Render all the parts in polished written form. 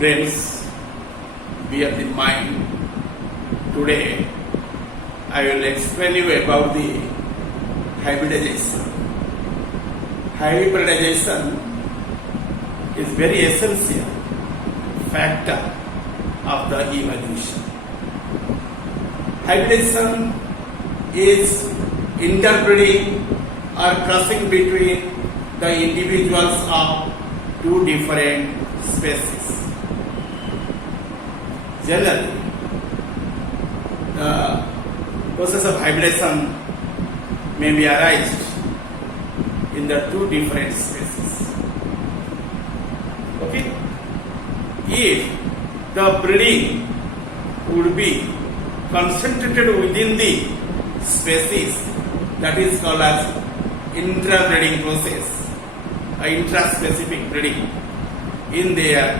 Students, bear in mind, today I will explain you about the hybridization. Hybridization is very essential factor of the evolution. Hybridization is interbreeding or crossing between the individuals of two different species. Generally, the process of hybridization may be arised in the two different species. Okay? If the breeding would be concentrated within the species, that is called as intra-breeding process, intra-specific breeding. In there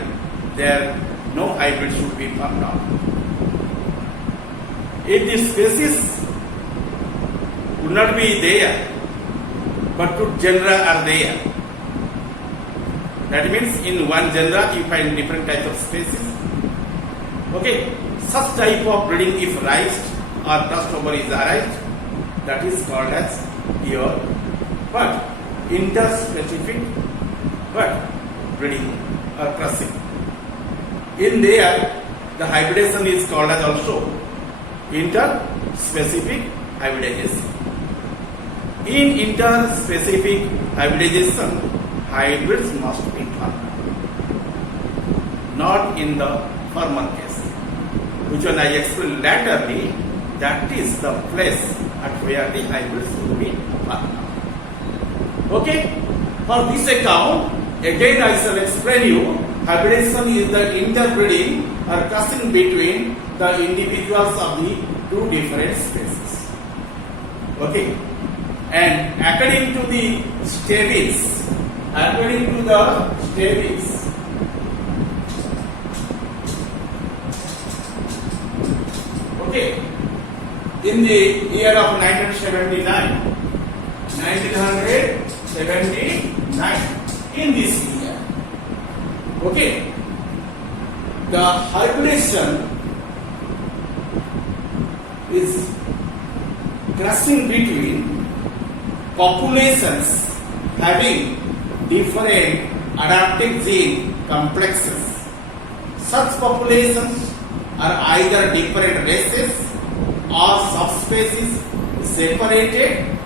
no hybrid should be found out. If the species would not be there, but two genera are there, that means in one genera you find different types of species. Okay, such type of breeding if raised or crossover is arised, that is called as your what? Interspecific what? Breeding or crossing. In there, the hybridization is called as also interspecific hybridization. In interspecific hybridization, hybrids must be found, not in the former case, which one I explained laterly. That is the place at where the hybrids will be found. Okay, for this account, again I shall explain you, hybridization is the interbreeding or crossing between the individuals of the two different species. Okay, and according to the Stebbins, okay, in the year of 1979, in this year, okay, the hybridization is crossing between populations having different adaptive gene complexes. Such populations are either different races or subspecies separated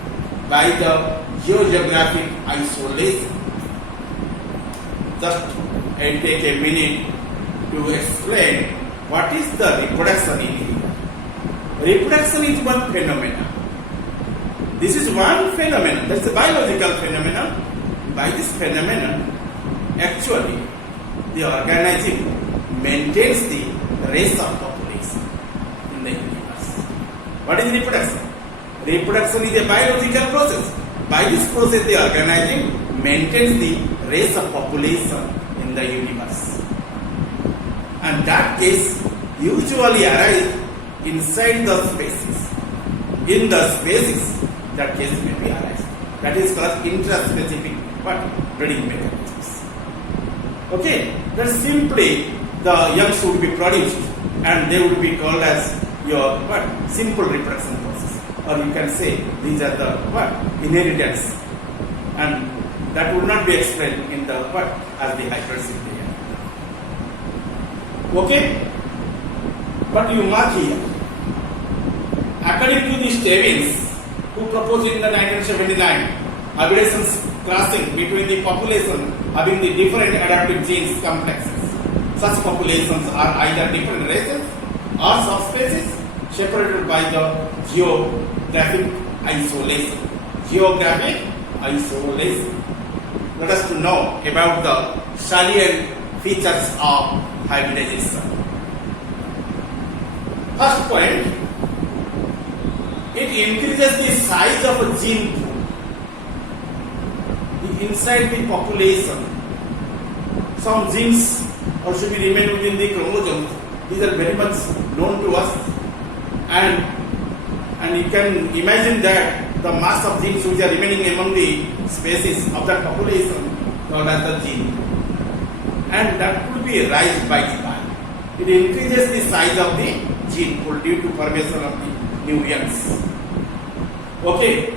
by the geographic isolation. Just I'll take a minute to explain what is the reproduction in here. Reproduction is one phenomenon. This is one phenomenon, that's a biological phenomenon. By this phenomenon, actually, the organism maintains the race of population in the universe. What is reproduction? Reproduction is a biological process. By this process, the organism maintains the race of population in the universe. And that case usually arises inside the species. In the species, that case may be arise. That is called intraspecific breeding mechanisms. Okay, that simply the youngs would be produced and they would be called as your simple reproduction process. Or you can say these are the inheritance, and that would not be explained in the as the hybrids in the end. Okay, but you mark here, according to the Stebbins, who proposed in the 1979 hybridization crossing between the population having the different adaptive genes complexes. Such populations are either different races or subspecies separated by the geographic isolation. Let us to know about the salient features of hybridization. First point, it increases the size of a gene pool inside the population. Some genes also be remain within the chromosomes. These are very much known to us, and you can imagine that the mass of genes which are remaining among the species of that population called as the gene. and that could be raised by the band. It increases the size of the gene pool due to formation of the new youngs. Okay,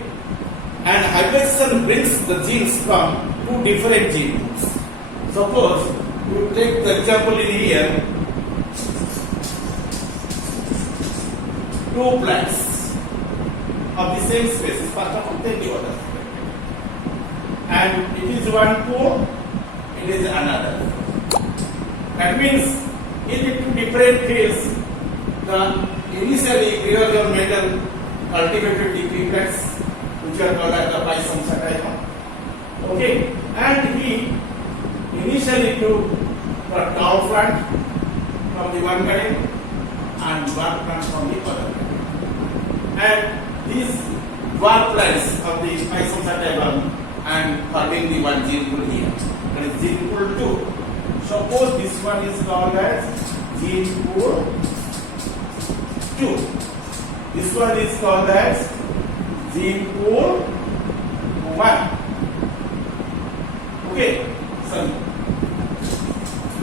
and hybridization brings the genes from two different gene pools. Suppose you take the example in here, two plants of the same species, first of all, take the order. And it is one pool, it is another. That means in the two different fields, the initially Gregor Mendel cultivated the pipettes, which are called as the Pisum sativa. Okay, and he initially took the tall plant from the one garden and dwarf plant from the other garden. And these dwarf plants of the Pisum sativa and forming the one gene pool here. That is gene pool 2. Suppose this one is called as gene pool 2. This one is called as gene pool 1. Okay, so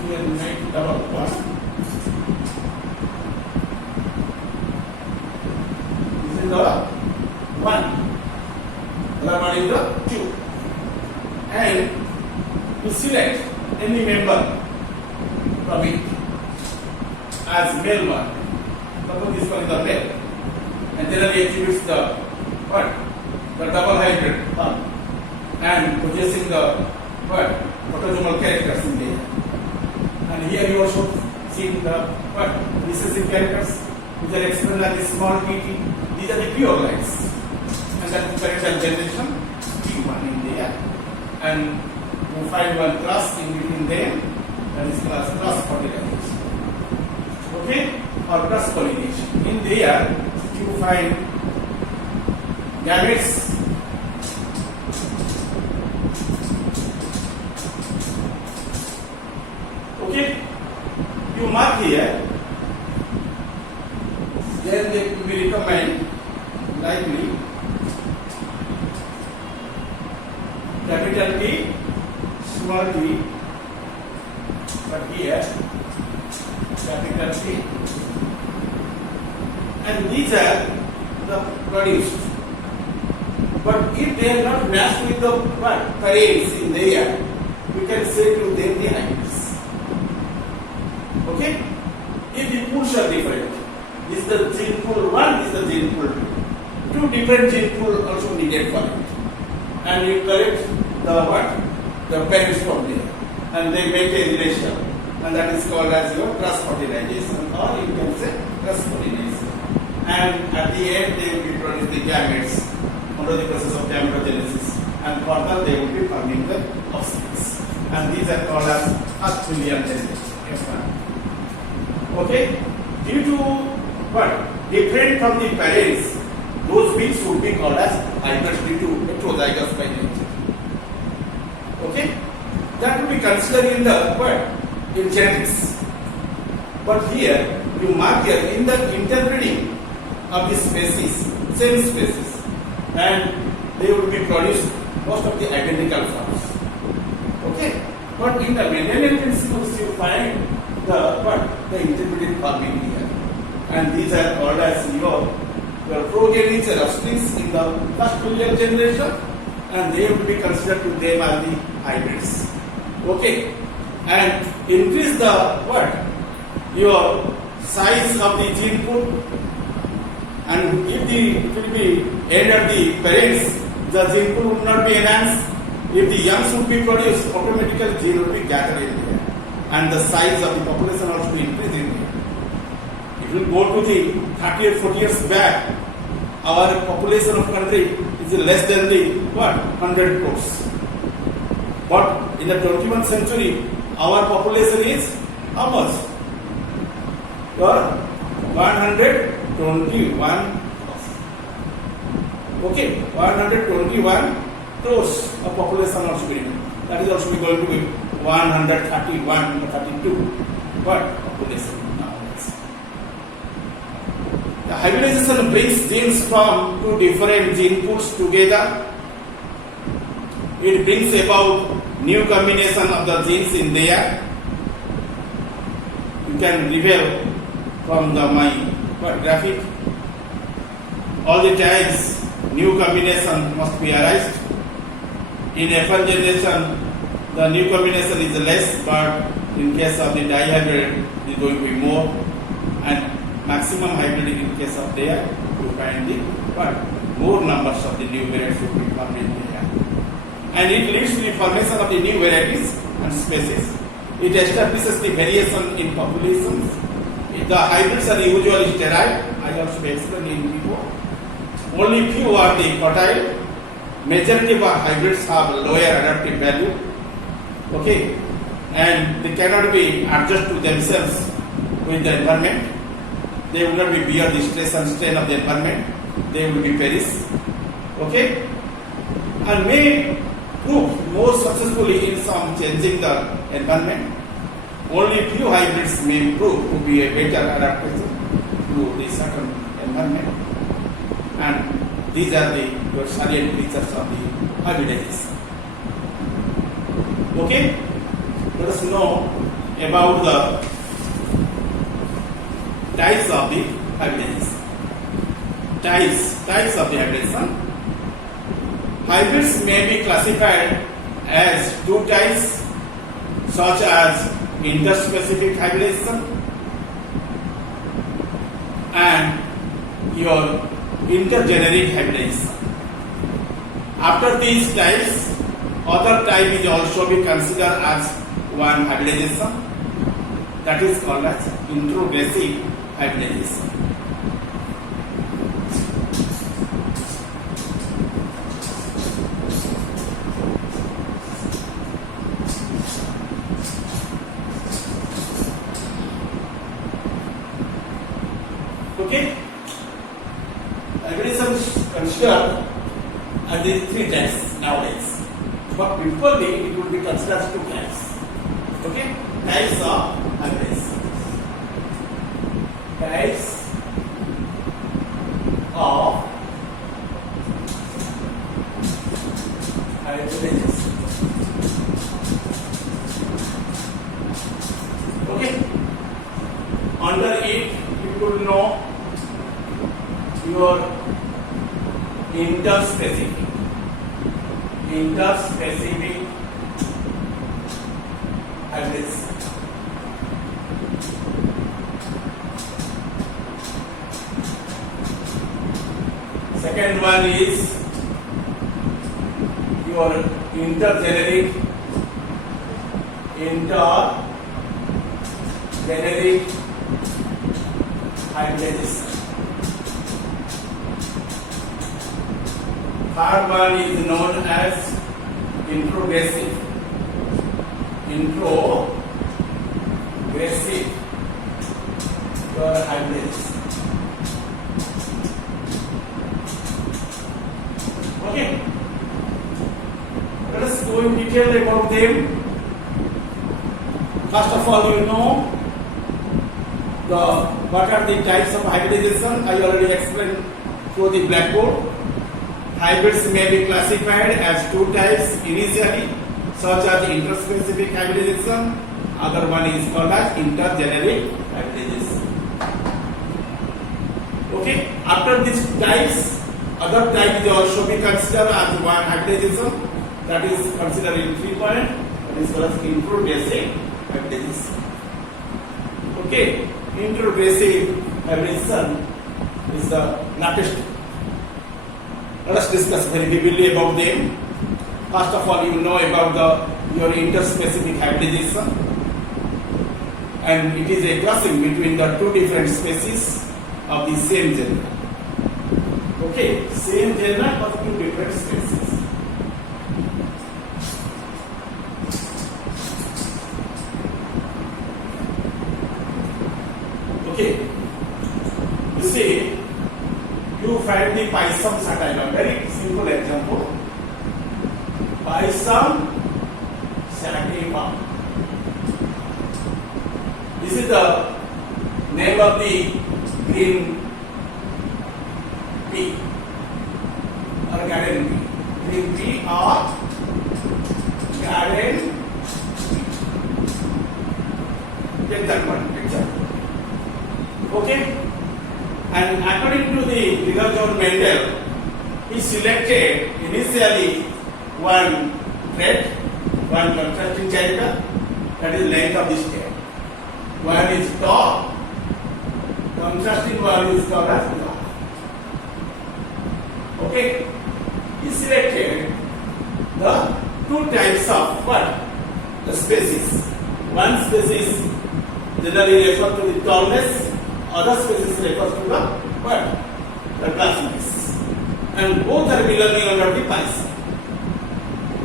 we will make double 1. This is the 1. Other one is the 2. And to select any member from it as male one. Suppose this one is the male, and generally exhibits the what? The double hybrid one, and possessing the what? Autosomal characters in there. And here you also see the what? Recessive characters, which are explained as the small tt. These are the pure lines, and that is parental generation P1 in there, and you find one cross in between them, that is cross fertilization. Okay, or cross pollination. In there, you find gametes. Okay, you mark here. Then they will be recommend likely capital T, small t, but here capital T. And these are the produced. But if they are not matched with the what? Parents in there, we can say to them the hybrids. Okay? If the pools are different, this is the gene pool 1, this is the gene pool 2. Two different gene pool also needed for it. And you collect the what? The parents from there. And they make a relation. And that is called as your cross fertilization, or you can say cross pollination. And at the end they will be producing the gametes under the process of gametogenesis. And further they will be forming the offspring. And these are called as Arthurian generation. Okay? Due to what? Different from the parents, those beings would be called as hybrids due to heterozygous by nature. Okay? That would be considered in the what? In genetics. But here, you mark here in the interbreeding of the species, same species, and they would be produced most of the identical forms. Okay? But in the Mendelian principles, you find the what? The interbreeding forming here. And these are called as your progenies and offsprings in the first filial generation, and they will be considered to them as the hybrids. Okay? And increase the what? Your size of the gene pool, and if it will be end of the parents, the gene pool would not be enhanced. If the youngs would be produced, automatically gene would be gathered in there, and the size of the population also be increased in there. If you go to the 30 or 40 years back, our population of country is less than the what? 100 crores. But in the 21st century, our population is how much? 121 crores. Okay, 121 crores of population also be. That is also going to be 131 or 32 what population nowadays. The hybridization brings genes from two different gene pools together. It brings about new combination of the genes in there, you can reveal from my graphic. All the times new combination must be arised. In F1 generation, the new combination is less, but in case of the dihybrid, it is going to be more, and maximum hybrid in case of there, you find the more numbers of the new varieties will be formed in there. And it leads to the formation of the new varieties and species. It establishes the variation in populations. The hybrids are usually sterile. I also explained in before. Only few are the fertile. Majority of hybrids have lower adaptive value. Okay, and they cannot be adjust to themselves with the environment. They will not be bear the stress and strain of the environment. They will be perish. Okay, and may prove more successfully in some changing the environment. Only few hybrids may prove to be a better adaptation to the certain environment. And these are the your salient features of the hybridities. Okay, let us know about the types of the hybridities. Types of the hybridization. Hybrids may be classified as two types, such as interspecific hybridization and your intergeneric hybridization. After these types, other type is also be considered as one hybridization, that is called as introgressive hybridization. Okay, hybridization is considered as these three types nowadays, but before it would be considered as two types. Okay, types of hybridization. Types of hybridization. Okay, under it you could know your interspecific hybridization. Second one is your intergeneric hybridization. Third one is known as introgressive hybridization. Okay, let us go in detail about them. First of all, you know what are the types of hybridization. I already explained through the blackboard. Hybrids may be classified as two types initially, such as interspecific hybridization. Other one is called as intergeneric hybridization. Okay, after these types, other type is also be considered as one hybridization, that is considered in 3 point, that is called as introgressive hybridization. Okay, introgressive hybridization is the latest. Let us discuss very vividly about them. First of all, you know about your interspecific hybridization, and it is a crossing between the two different species of the same genera. Okay, same genera but two different species. Okay, you see, you find the Pisum sativa. Very simple example. Pisum sativa. This is the name of the green pea or garden pea. Green pea or garden pea. Take that one example. Okay? And according to the Georg John Mendel, he selected initially one thread, one contrasting character, that is length of the stem. One is top, contrasting one is called as top. Okay? He selected the two types of what? The species. One species generally refers to the tallness, other species refers to the what? The glassness. And both are belonging under the Pisum.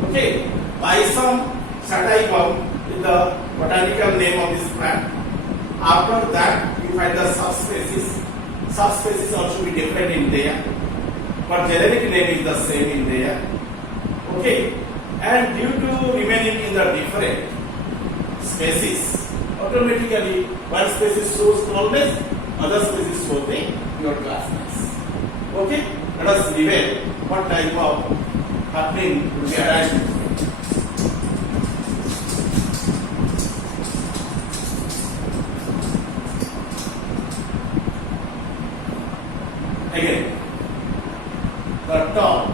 Okay? Pisum sativum is the botanical name of this plant. After that, you find the subspecies. Subspecies also be different in there, but generic name is the same in there. Okay? And due to remaining in the different species, automatically one species shows tallness, other species shows the pure glassness. Okay? Let us reveal what type of happening will be arising. Again, the top.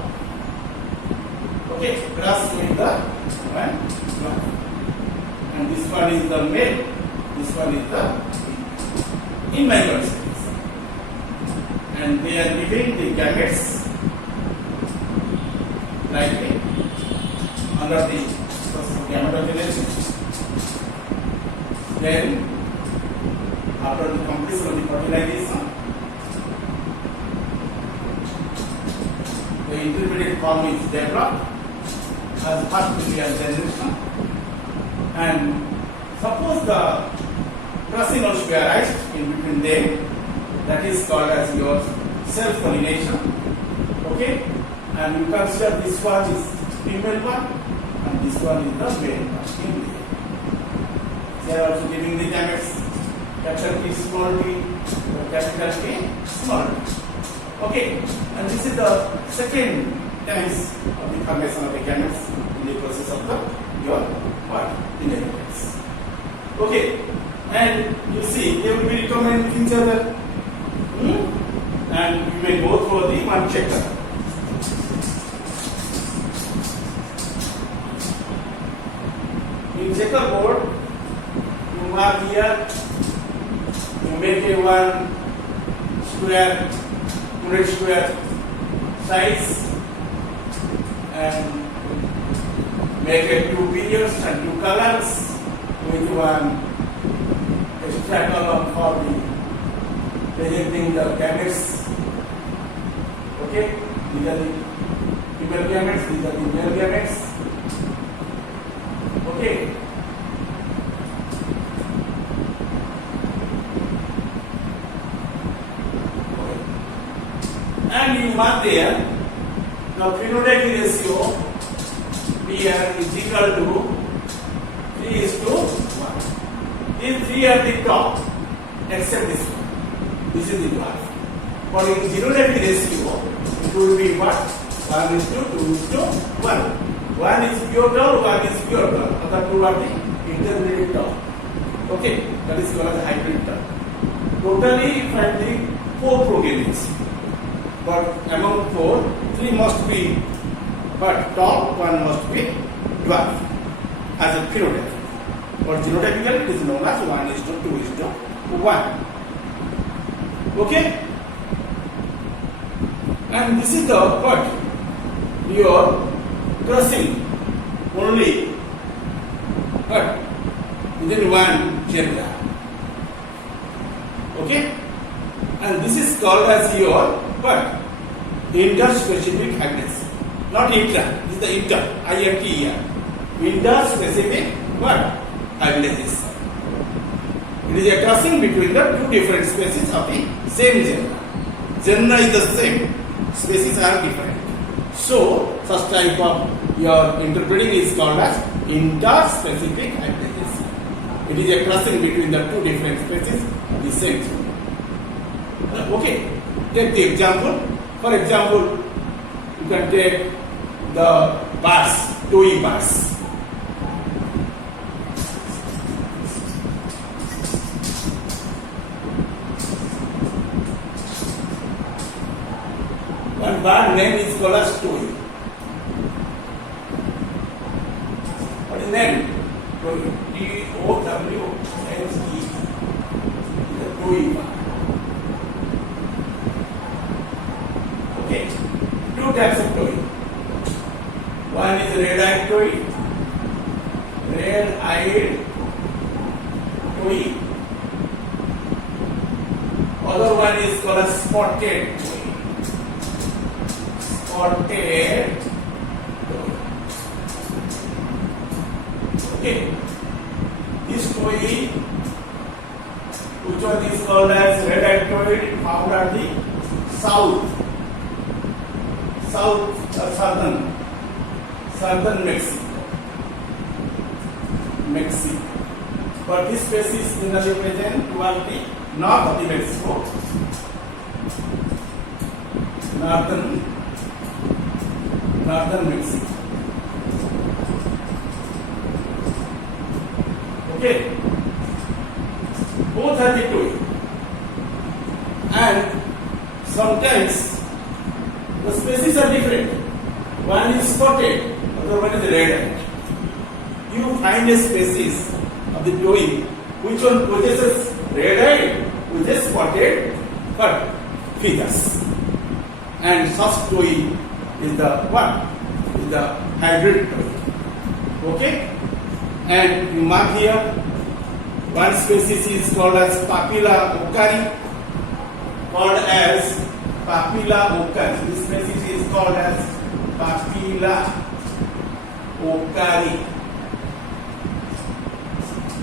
Okay, grass with the one. And this one is the male, this one is the in microscopes. And they are giving the gametes likely under the process of gametogenesis. Then, after the completion of the fertilization, the intermediate form is developed as first billion generation. And suppose the crossing also arise in between them, that is called as your self-pollination. Okay? And you consider this one is female one and this one is the male one in there. They are also giving the gametes, capital T small t, capital T small t. Okay? And this is the second times of the formation of the gametes in the process of the your what? Inheritance. Okay, and you see they will be recommending each other. And you may go through the one checker. In checkerboard, you mark here, you make a one square, unit square size, and make it two periods and two colors with one stracolum for the presenting the gametes. Okay, these are the female gametes, these are the male gametes. Okay. And you mark there the phenotypic ratio here is equal to 3:1. These three are the top, except this one. This is the graph. For in genotypic ratio, it will be what? 1:2:1. One is pure tau, one is pure tau. Other two are the intermediate tau. Okay, that is called as hybrid tau. Totally, you find the 4 proteins. But among 4, 3 must be but top, one must be dwarf as a phenotype. Or genotypically it is known as 1:2:1. Okay? And this is the what? Your crossing only but within one zebra. Okay? And this is called as your what? Interspecific hybridization. Not inter, this is the inter, INT here. Interspecific what? Hybridization. It is a crossing between the two different species of the same genera. Genera is the same, species are different. So, such type of your interpreting is called as interspecific hybridization. It is a crossing between the two different species of the same genera. Okay, take the example. For example, you can take the birds, toy birds. one name is called as TOEI. What is name? TOEI. TOWSE. The TOEI one. Okay. Two types of TOEI. One is red-eyed TOEI. Red-eyed TOEI. Other one is called as spotted TOEI. Spotted TOEI. Okay. This TOEI, which one is called as red-eyed TOEI, found at the southern Mexico. But this species is generally present towards the north of the Mexico. Northern Mexico. Okay. Both are the TOEI. And sometimes the species are different. One is spotted, other one is red-eyed. You find a species of the TOEI which one possesses red-eyed with a spotted but feathers. And such TOEI is the what? Is the hybrid TOEI. Okay? And you mark here, one species is called as Papilla occari. This species is called as Papilla occari.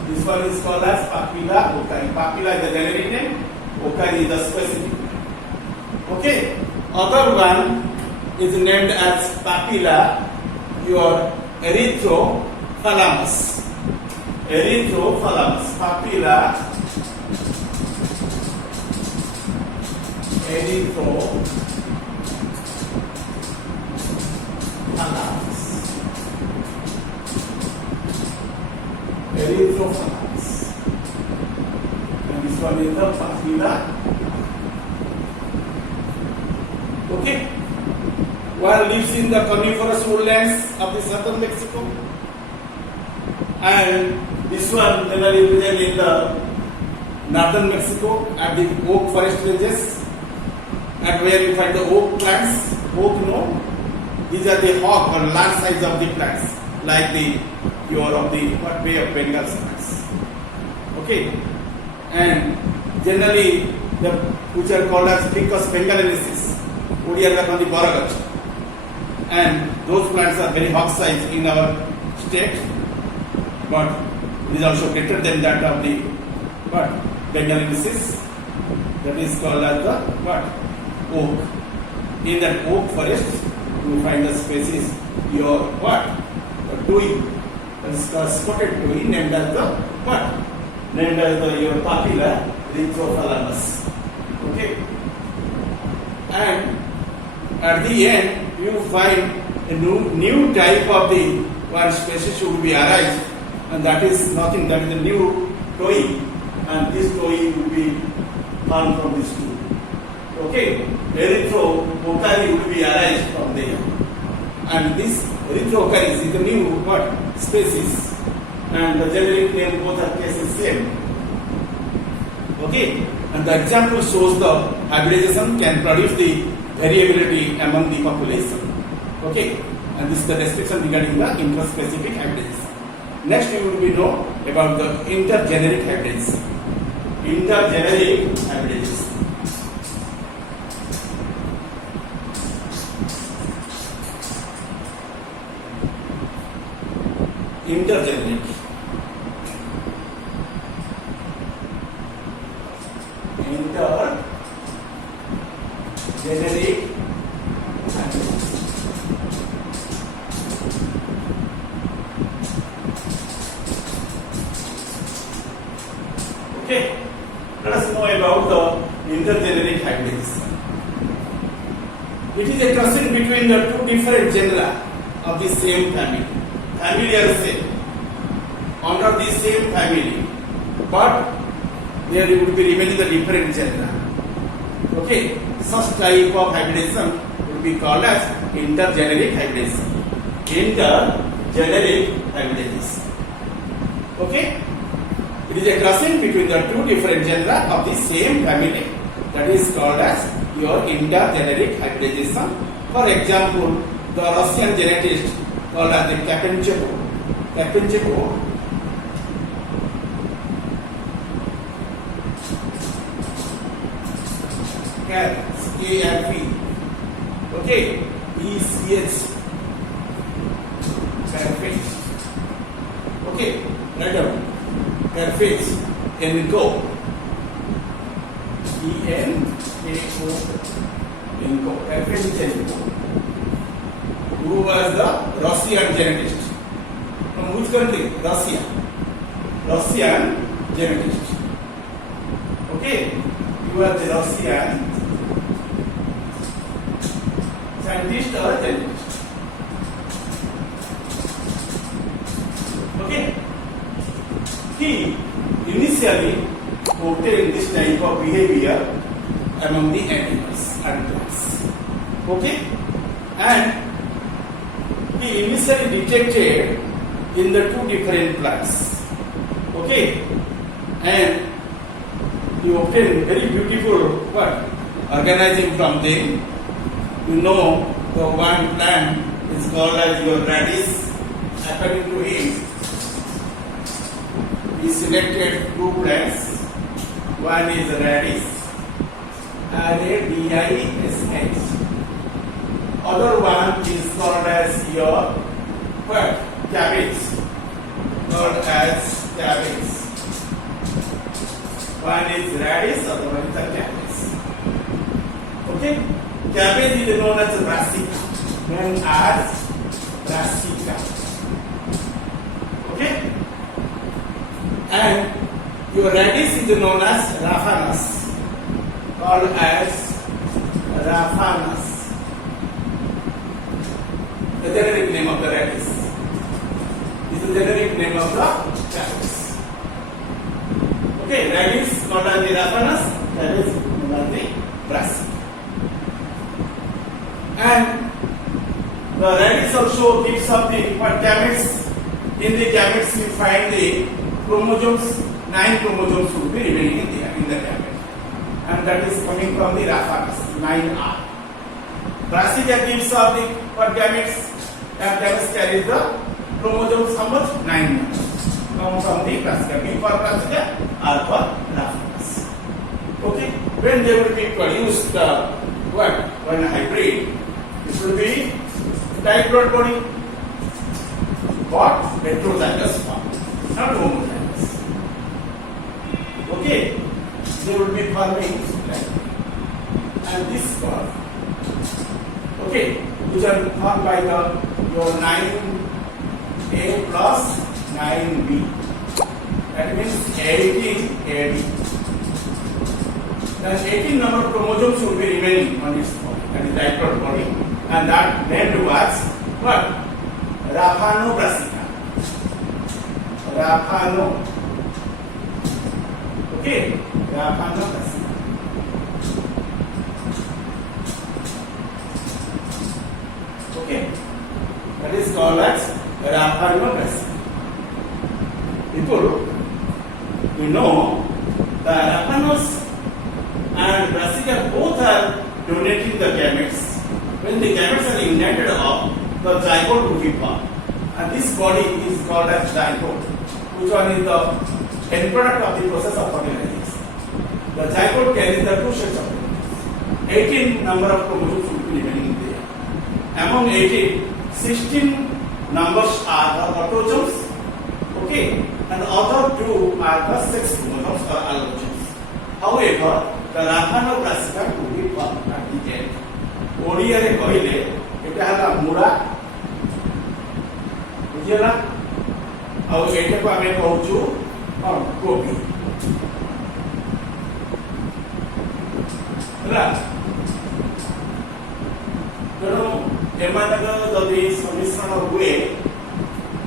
This one is called as Papilla occari. Papilla is the generic name, occari is the specific name. Okay. Other one is named as Papilla, your erythrothalamus. Papilla erythrothalamus. And this one is the Papilla. Okay. One lives in the coniferous woodlands of the southern Mexico. And this one generally present in the northern Mexico at the oak forest ranges, at where you find the oak plants. Oak, these are the hog or large size of the plants, like the Bay of Bengal plants. Okay, and generally which are called as Ficus bengalensis, Odiargakandi Baragach, and those plants are very hog size in our state, but it is also greater than that of the bengalensis, that is called as the oak. In that oak forest, you find the species your the TOEI, that is called spotted TOEI, named as your Papilla erythrothalamus. Okay, and at the end you find a new type of the one species should be arise, and that is nothing, that is a new TOEI, and this TOEI will be found from this two. Okay, erythrothalamus will be arise from there, and this erythrothalamus is the new species, and the generic name both are cases same. Okay, and the example shows the hybridization can produce the variability among the population. Okay, and this is the description regarding the intraspecific hybridization. Next, you will know about the intergeneric hybridization. Intergeneric hybridization. Intergeneric. Intergeneric hybridization. Okay, let us know about the intergeneric hybridization. It is a crossing between the two different genera of the same family. Family are same, under the same family, but there would be remaining the different genera. Okay, such type of hybridization would would be called as intergeneric hybridization. Intergeneric hybridization. Okay? It is a crossing between the two different genera of the same family. That is called as your intergeneric hybridization. For example, the Russian genetist called as the Karpenchuk Karp, okay, ECH, Karpage, okay, write down, Karpage, Enko, ENKO, Enko, Karpage Enko, who was the Russian genetist. From which country? Russia. Russian genetist. Okay, you are the Russian scientist or genetist. Okay, he initially obtained this type of behavior among the animals and plants. Okay, and he initially detected in the two different plants. Okay, and he obtained very beautiful organism from them. You know, the one plant is called as your radish. According to him, he selected two plants. One is radish, RADISH. Other one is called as your cabbage. Called as cabbage. One is radish, other one is the cabbage. Okay, cabbage is known as brassica. Okay, and your radish is known as Raphanus. Called as Raphanus. The generic name of the radish. This is the generic name of the cabbage. Okay, radish called as the Raphanus, cabbage called as the brassica. And the radish also gives up the gametes. In the gametes we find the chromosomes. 9 chromosomes would be remaining in the gamete, and that is coming from the Raphanus, 9R. Brassica gives up the gametes, and gametes carries the chromosomes how much? 9 come from the Brassica. B for Brassica, R for Raphanus. Okay, when they will be produced one hybrid, it will be diploid body. What? Heterozygous form, not homozygous. Okay, they will be forming like, and this curve. Okay, which are formed by your 9A plus 9B. That means 18AB. Then 18 number of chromosomes will be remaining on this body, that is diploid body, and that named was what? Raphanobrassica. Raphano. Okay, Raphanobrassica. Okay, that is called as Raphanobrassica. People, we know the Raphanus and Brassica both are donating the gametes. When the gametes are united up, the zygote will be formed, and this body is called as zygote, which one is the end product of the process of fertilization. The zygote carries the two sets of chromosomes. 18 number of chromosomes will be remaining there. Among 18, 16 numbers are the autosomes, okay, and the other 2 are the sex chromosomes or allosomes. However, the Raphanobrassica will be formed at the end. ଓଡ଼ିଆରେ କହିଲେ ଏଟା ହେଲା ମୁଳା, ବୁଝିଲା, ଆଉ ଏଟାକୁ ଆମେ କହୁଛୁ କ'ଣ? କୋବି। ହେଲା, ତେଣୁ ଏମାନଙ୍କ ଯଦି ସମ୍ମିଶ୍ରଣ ହୁଏ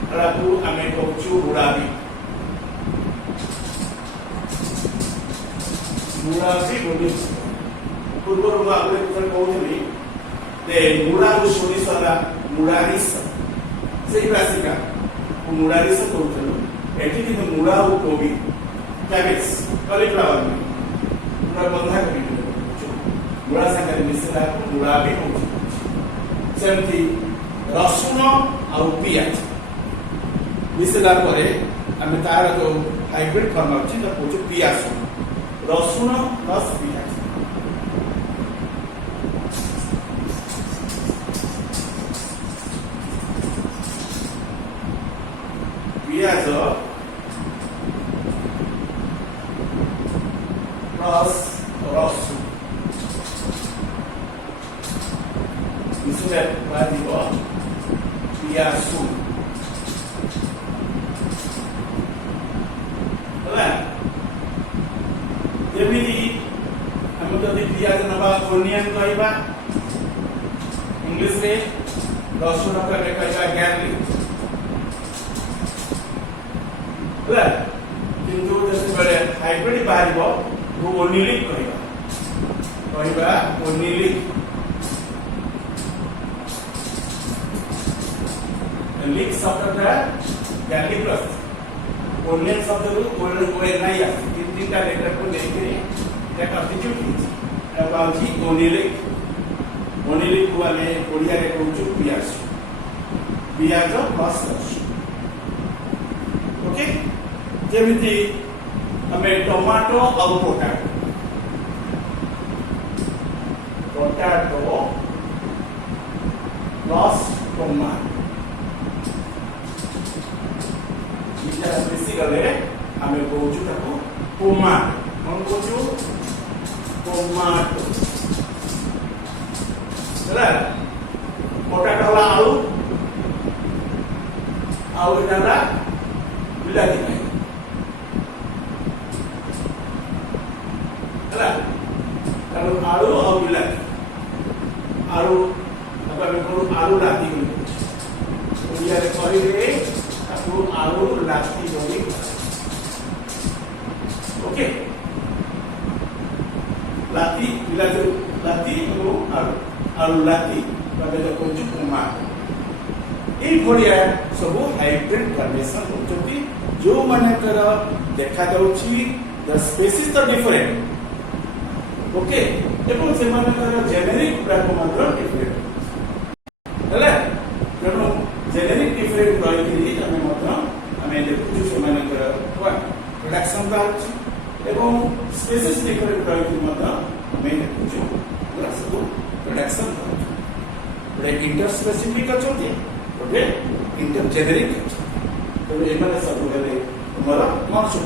ତାକୁ ଆମେ କହୁଛୁ ମୁଳାବି। ମୁଳାବି ବୋଲି ପୂର୍ବରୁ ମୁଁ ଆଉ ଗୋଟେ କହୁଥିଲି de mura sorisola murarisa. Sei basica. O murarisa କହୁଥିଲୁ ଏଠି କିନ୍ତୁ ମୂଳା ଆଉ କୋବି କ୍ୟାବେଜ କଲିଫ୍ଲାୱାର ପୁରା ବନ୍ଧାକୋବି ମୂଳା ସାଙ୍ଗରେ ମିଶିଲା ମୂଳା ବି ହଉଛି ସେମିତି ରସୁଣ ଆଉ ପିଆଜ ମିଶିଲା ପରେ ଆମେ ତାର ଯୋଉ ହାଇବ୍ରିଡ ଫର୍ମ ଅଛି ତାକୁ କହୁଛୁ ପିଆଜ ରସୁଣ ପ୍ଲସ୍ ପିଆଜ ପିଆଜ plus ରସୁଣ ମିଶିଲେ ବାହାରିବ ପିଆସୁ ହେଲା ଯେମିତି ଆମେ ଯଦି ପିଆଜ ନେବା ଓନିଅନ କହିବା ଇଂଲିଶରେ ରସୁଣ କହିବା ଗାର୍ଲିକ ହେଲା କିନ୍ତୁ ଯେତେବେଳେ ହାଇବ୍ରିଡ ବାହାରିବ ଓନିଲିକ କହିବା ଓନିଲିକ लिक शब्दटा गार्लिक प्लस ओनियन शब्दରୁ ओएनआई आसी तीनटा लेटर को लेके या कन्स्टिट्यूट हिच एबाउट ओनिलिक ओनिलिक को ଆମେ ଓଡ଼ିଆରେ କହୁଛୁ ପିଆଜ ପିଆଜ ପ୍ଲସ୍ ରସୁଣ ଓକେ ଯେମିତି ଆମେ ଟମାଟୋ ଆଉ ପଟାଟୋ ପ୍ଲସ୍ ଟମାଟୋ ମିଶିଗଲେ ଆମେ କହୁଛୁ ତାକୁ ଟମାଟୋ କଣ କହୁଛୁ ଟମାଟୋ ହେଲା ପଟାଟୋ ହେଲା ଆଳୁ ଆଉ ଏଟା ହେଲା ବିଲାତି ପାଇଁ ହେଲା କାରଣ ଆଳୁ ଆଉ ବିଲାତି ଆଳୁ ଆମେ କହୁ ଆଳୁ ଲାତି ଓଡ଼ିଆରେ କହିଲେ आलू लाती होगी ओके लाती लाती लाती आलू लाती बाबे तो कोचु टमाटो ए भलिया सब हाइब्रिड फॉर्मेशन होचती जो माने कर देखा जाउची द स्पेसीज तो डिफरेंट ओके एवं से माने कर जेनेरिक गुडाको मात्र डिफरेंट हैला जनो जेनेरिक डिफरेंट रही हमें देखु से प्रोडक्शन बाहर एवं स्पेसीज डिफरेंट रही देखु सब प्रोडक्शन गोटे इंटर स्पेसिफिक अच्छा गोटे इंटर जेनेरिक तो ये सब तुम कौन सब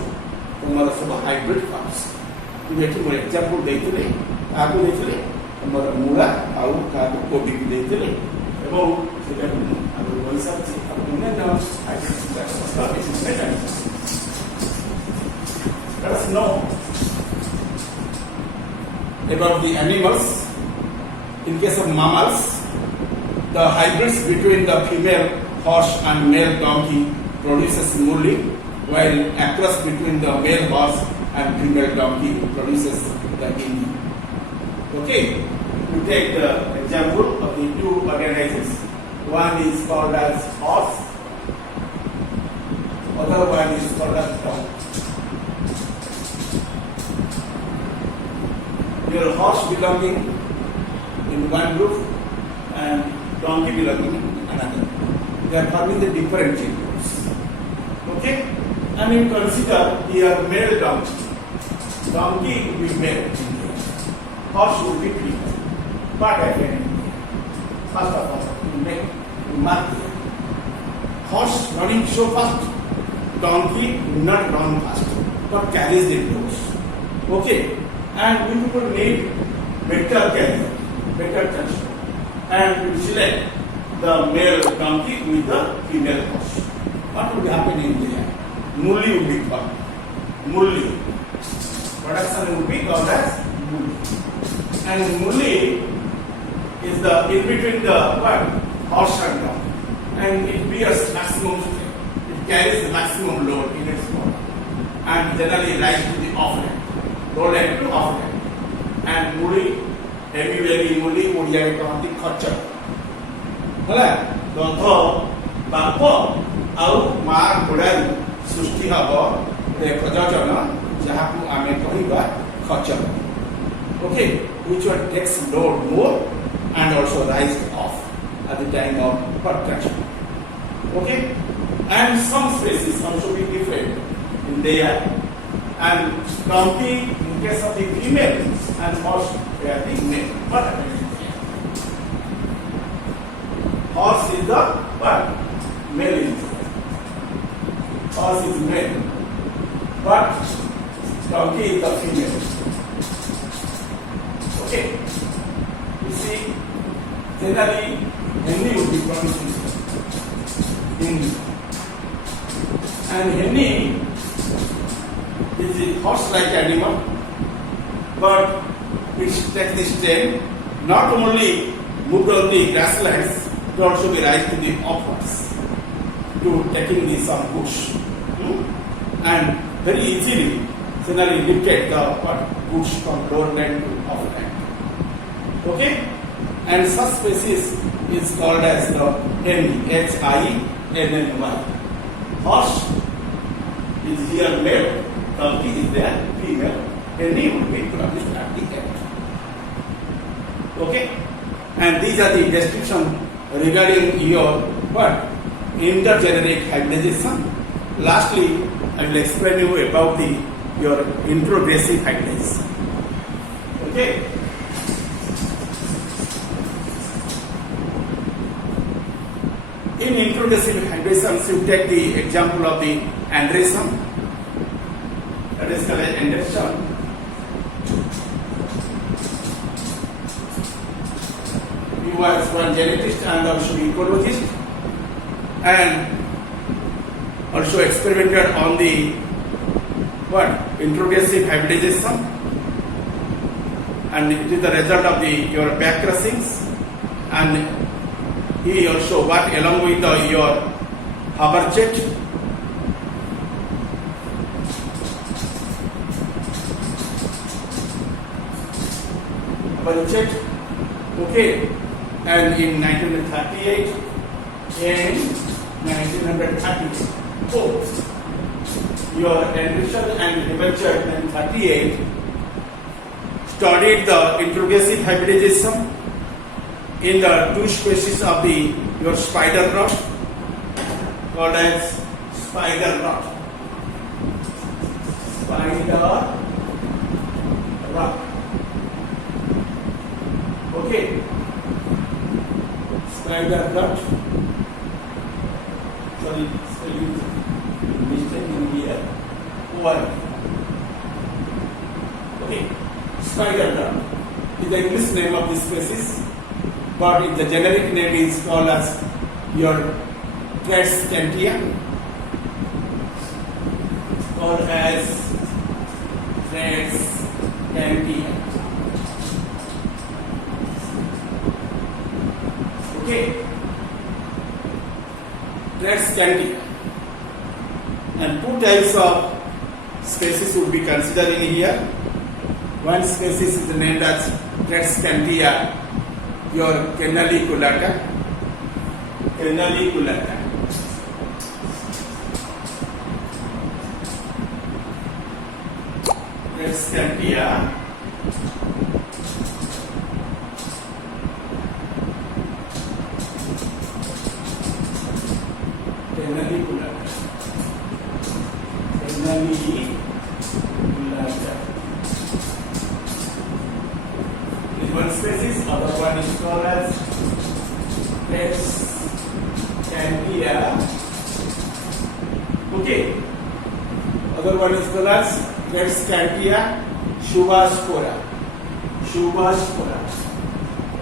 तुम सब हाइब्रिड फार्म्स ये एग्जाम्पल देते तुम मूला आउ कोबी को देते let us know about the animals. In case of mammals, the hybrids between the female horse and male donkey produces mulli, while across between the male horse and female donkey produces the indi. Okay, we take the example of the two organisms. One is called as horse, other one is called as donkey. Your horse belonging in one group and donkey belonging in another. They are forming the different groups. Okay? And you consider here male donkey. Donkey will be male. Horse will be female. What happened? First of all, mark here. Horse running so fast, donkey not run fast, but carries the loads. Okay, and we people need better carrier, better transport, and we select the male donkey with the female horse. What would happen in there? Mulli would be called. Mulli. Production would be called as mulli. And mulli is the in between the what? Horse and donkey, and it bears maximum strength. It carries the maximum load in its body, and generally rise to the off leg, low leg to off leg. And mulli ହେମିବେଲି ବୋଲି ଓଡ଼ିଆରେ କହନ୍ତି ଖଚର ହେଲା ରଥ ବାପ ଆଉ ମା ଘୋଡ଼ାରୁ ସୃଷ୍ଟି ହବ ଏକ ଯୋଜନ ଯାହାକୁ ଆମେ କହିବା ଖଚର okay which one takes load more and also rise off at the time of contraction okay and some species also be different in their and donkey in case of the female and horse where the male what happens horse is the what male is horse is male but donkey is the female okay you see generally henny would be producing henny and henny is a horse-like animal but it takes the stem not only moved on the grasslands it also be rise to the upwards to taking the some bush and very easily generally lifted the bush from lower land to upper land okay and such species is called as the henny Hinny horse is here male donkey is there female henny would be produced at the end okay and these are the description regarding your what intergeneric hybridization lastly I will explain you about the your introgressive hybridization okay in introgressive hybridization you take the example of the Anderson that is called Anderson he was one genetist and also ecologist and also experimented on the what introgressive hybridization and it is the result of the your back crossings and he also worked along with your Haberjet okay and in 1938 and 1934 your Anderson and Haberjet in 1938 studied the introgressive hybridization in the two species of the your spider rot called as spider rot okay spider rot sorry spelling mistake in here one okay spider rot is the English name of this species but the generic name is called as your Tradescantia called as Tradescantia okay Tradescantia and two types of species would be considered in here one species is named as Tradescantia your Canaliculata Tradescantia is one species, other one is called as Tradescantia. Okay. Other one is called as Tradescantia Schubaspora.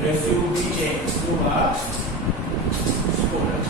S-U-B-A, Schubaspora.